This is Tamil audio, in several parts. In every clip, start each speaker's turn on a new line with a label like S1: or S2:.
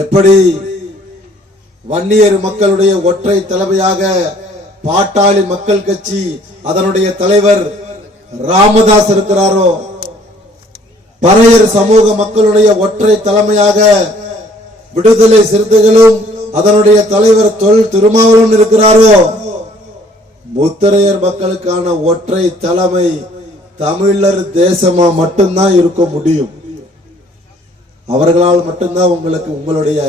S1: எப்படி வன்னியர் மக்களுடைய ஒற்றை தலைமையாக பாட்டாளி மக்கள் கட்சி அதனுடைய தலைவர் ராமதாஸ் இருக்கிறாரோ? பறையர் சமூக மக்களுடைய ஒற்றை தலைமையாக விடுதலை சிறுத்தைகளும் அதனுடைய தலைவர் தொல் திருமாவளவன் இருக்கிறாரோ? முத்திரையர் மக்களுக்கான ஒற்றை தலைமை தமிழர் தேசமா மட்டும்தான் இருக்க முடியும். அவர்களால் மட்டும்தான் உங்களுக்கு உங்களுடைய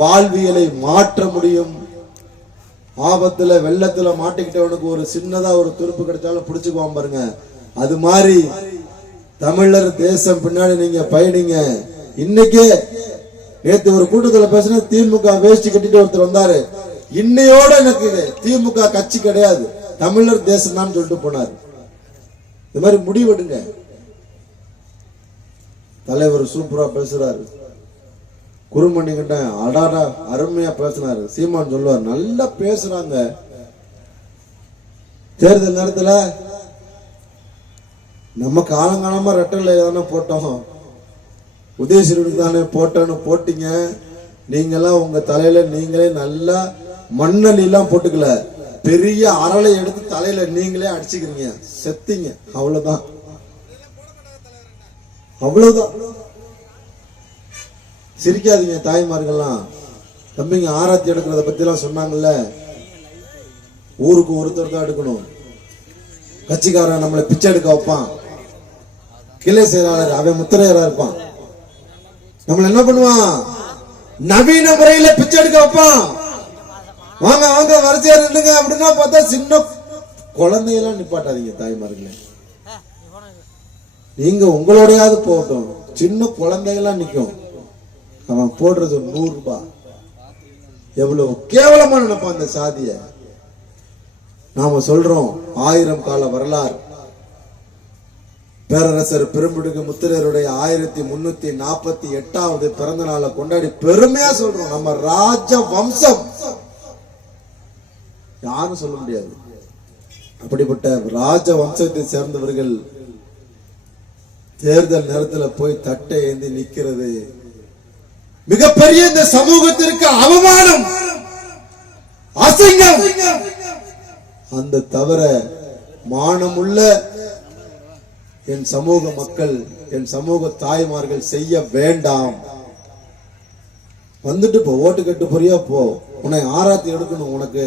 S1: வாழ்வியலை மாற்ற முடியும். ஆபத்துல வெள்ளத்துல மாட்டிக்கிட்டவனுக்கு ஒரு சின்னதா ஒரு துருப்பு கிடைச்சாலும் பிடிச்சுக்குவான் பாருங்க. அது மாதிரி தமிழர் தேசம் பின்னாடி நீங்க பயணிங்க. இன்னைக்கே நேத்து ஒரு கூட்டத்துல பேசினா திமுக வேஷ்டி கட்டிட்டு ஒருத்தர் வந்தாரு. இன்னையோட எனக்கு திமுக கட்சி கிடையாது. தமிழர் தேசம் தான் சொல்லிட்டு போனார். இந்த மாதிரி முடிவெடுங்க. தலைவர் சூப்பரா பேசுறாரு. குறுமணி கிட்ட அடாடா அருமையா பேசினாரு. சீமான் சொல்லுவார் நல்லா பேசுறாங்க. தேர்தல் நேரத்துல நம்ம காலங்காலமா ரெட்டலை தானே போட்டோம். உதயசூரியனுக்கு தானே போட்டோன்னு போட்டீங்க. நீங்களாம் உங்க தலையில நீங்களே நல்லா மண்ணெல்லாம் போட்டுக்கல. பெரிய அரளை எடுத்து தலையில நீங்களே அடிச்சுக்கிறீங்க. செத்தீங்க. அவ்வளவுதான். அவ்வளவுதான். சிரிக்காதீங்க தாய்மார்கள்லாம். தம்பிங்க ஆராய்ச்சி எடுக்கிறத பத்தி எல்லாம் சொன்னாங்கல்ல. ஊருக்கு ஒருத்தர் தான் எடுக்கணும். கட்சிக்காரன் நம்மளை பிச்சை எடுக்க வைப்பான். கிளை செயலாளர் அவன் முத்திரையரா இருப்பான். நம்மள என்ன பண்ணுவான்? நவீன முறையில பிச்சை எடுக்க வைப்பான். வாங்க வாங்க வரிசையா நின்றுங்க அப்படின்னா பார்த்தா சின்ன குழந்தையெல்லாம் நிப்பாட்டாதீங்க தாய்மார்களே. நீங்க உங்களோடையாவது போகட்டும். சின்ன குழந்தைகள்லாம் நிக்கும். அவன் போடுறது நூறு ரூபாய் எவ்வளவு கேவலமா நினைப்பான் அந்த சாதிய. நாம சொல்றோம் ஆயிரம் கால வரலாறு. பேரரசர் பெரும்பிடுகு முத்திரையருடைய ஆயிரத்தி முன்னூத்தி நாற்பத்தி எட்டாவது பிறந்த நாளை கொண்டாடி பெருமையா சொல்றோம். நம்ம ராஜ வம்சம். யாரும் சொல்ல முடியாது. அப்படிப்பட்ட ராஜ வம்சத்தை சேர்ந்தவர்கள் தேர்தல் நேரத்தில் போய் தட்டை ஏந்தி நிற்கிறது மிகப்பெரிய இந்த சமூகத்திற்கு அவமானம் அசிங்கம். அந்த தவிர மானமுள்ள என் சமூக மக்கள் என் சமூக தாய்மார்கள் செய்ய வேண்டாம். வந்துட்டு போ ஓட்டு கட்டு போறியா போ. உன்னை ஆராத்தி எடுக்கணும் உனக்கு.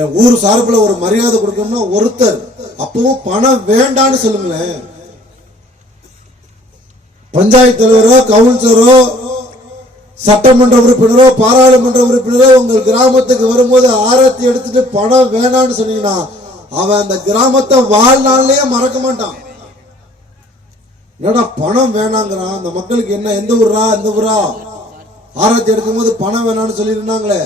S1: என் ஊர் சார்பில் ஒரு மரியாதை கொடுக்கணும்னா ஒருத்தர். அப்பவும் பணம் வேண்டான்னு சொல்லுங்களேன். பஞ்சாயத்து தலைவரோ கவுன்சிலரோ சட்டமன்ற உறுப்பினரோ பாராளுமன்ற உறுப்பினரோ உங்கள் கிராமத்துக்கு வரும்போது ஆரத்தி எடுத்துட்டு பணம் வேணாம்னு சொன்னீங்கன்னா அவன் அந்த கிராமத்தை வாழ்நாள்லயே மறக்க மாட்டான். என்னடா பணம் வேணாங்கிறான்? அந்த மக்களுக்கு என்ன எந்த ஊரா எந்த ஊரா ஆராய்ச்சி எடுக்கும்போது பணம் வேணாம்னு சொல்லியிருந்தாங்களே.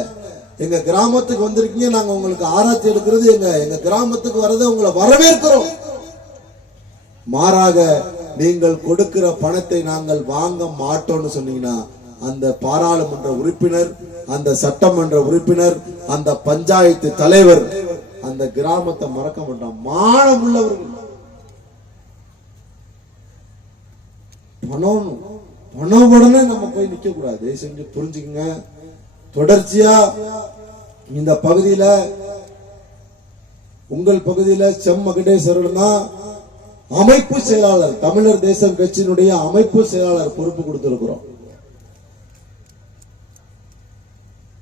S1: எங்க கிராமத்துக்கு வந்திருக்கீங்க நாங்க உங்களுக்கு ஆராய்ச்சி எடுக்கிறது எங்க எங்க கிராமத்துக்கு வர்றதை உங்களை வரவேற்கிறோம். மாறாக நீங்கள் கொடுக்கிற பணத்தை நாங்கள் வாங்க மாட்டோம்னு சொன்னீங்கன்னா அந்த பாராளுமன்ற உறுப்பினர் அந்த சட்டமன்ற உறுப்பினர் அந்த பஞ்சாயத்து தலைவர் அந்த கிராமத்தை மறக்க மாட்டான். மானம் உள்ளவர்கள் பணம் பணம் உடனே நம்ம போய் நிக்க கூடாது தயவு செஞ்சு புரிஞ்சுக்கங்க. தொடர்ச்சியா இந்த பகுதியில உங்கள் பகுதியில செம்மகடேஸ்வரர் தான் அமைப்பு செயலாளர் தமிழர் தேசம் கட்சியினுடைய அமைப்பு செயலாளர் பொறுப்பு கொடுத்திருக்கிறோம்.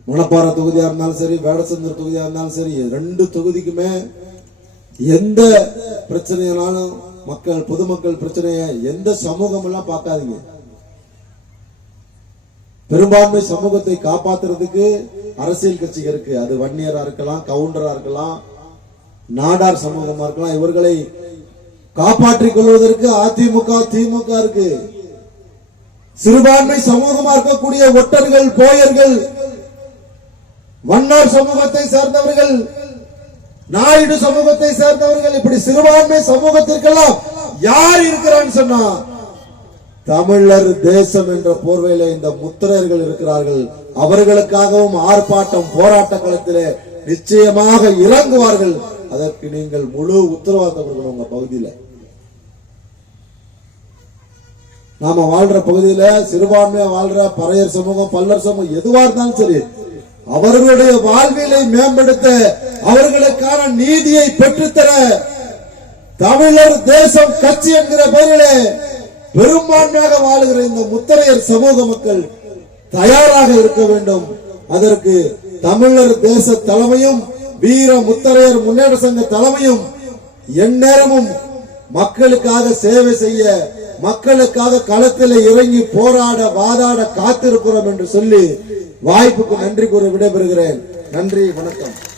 S1: மணப்பாறை தொகுதியா இருந்தாலும் சரி வேடசந்தர் தொகுதியா இருந்தாலும் சரி ரெண்டு தொகுதிக்குமே எந்த பிரச்சனையினாலும் மக்கள் பொதுமக்கள் பிரச்சனைய எந்த சமூகம் எல்லாம் பார்க்காதீங்க. பெரும்பான்மை சமூகத்தை காப்பாத்துறதுக்கு அரசியல் கட்சிகள் இருக்கு. அது வன்னியரா இருக்கலாம் கவுண்டரா இருக்கலாம் நாடார் சமூகமா இருக்கலாம். இவர்களை காப்பாற்றிக் கொள்வதற்கு அதிமுக திமுக இருக்கு. சிறுபான்மை சமூகமா இருக்கக்கூடிய ஒட்டர்கள் போயர்கள் மன்னார் சமூகத்தை சேர்ந்தவர்கள் நாயுடு சமூகத்தை சேர்ந்தவர்கள் இப்படி சிறுபான்மை சமூகத்திற்கெல்லாம் யார் இருக்கிறான்னு சொன்னா தமிழர் தேசம் என்ற போர்வையில இந்த முத்திரையர்கள் இருக்கிறார்கள். அவர்களுக்காகவும் ஆர்ப்பாட்டம் போராட்ட களத்திலே நிச்சயமாக இறங்குவார்கள். அதற்கு நீங்கள் முழு உத்தரவாதம் கொடுக்கணும் உங்க பகுதியில். நாம வாழ்ற பகுதியில சிறுபான்மையா வாழ்ற பறையர் சமூகம் பல்லர் சமூகம் எதுவா இருந்தாலும் சரி அவர்களுடைய வாழ்வியலை மேம்படுத்த அவர்களுக்கான நீதியை பெற்றுத்தர தமிழர் தேசம் கட்சி என்கிற பெயரிலே பெரும்பான்மையாக வாழுகிற இந்த முத்தரையர் சமூக மக்கள் தயாராக இருக்க வேண்டும். அதற்கு தமிழர் தேச தலைமையும் வீர முத்தரையர் முன்னேற்ற சங்க தலைமையும் எந்நேரமும் மக்களுக்காக சேவை செய்ய மக்களுக்காக களத்தில் இறங்கி போராட வாதாட காத்திருக்கிறோம் என்று சொல்லி வாய்ப்புக்கு நன்றி கூற விடைபெறுகிறேன். நன்றி வணக்கம்.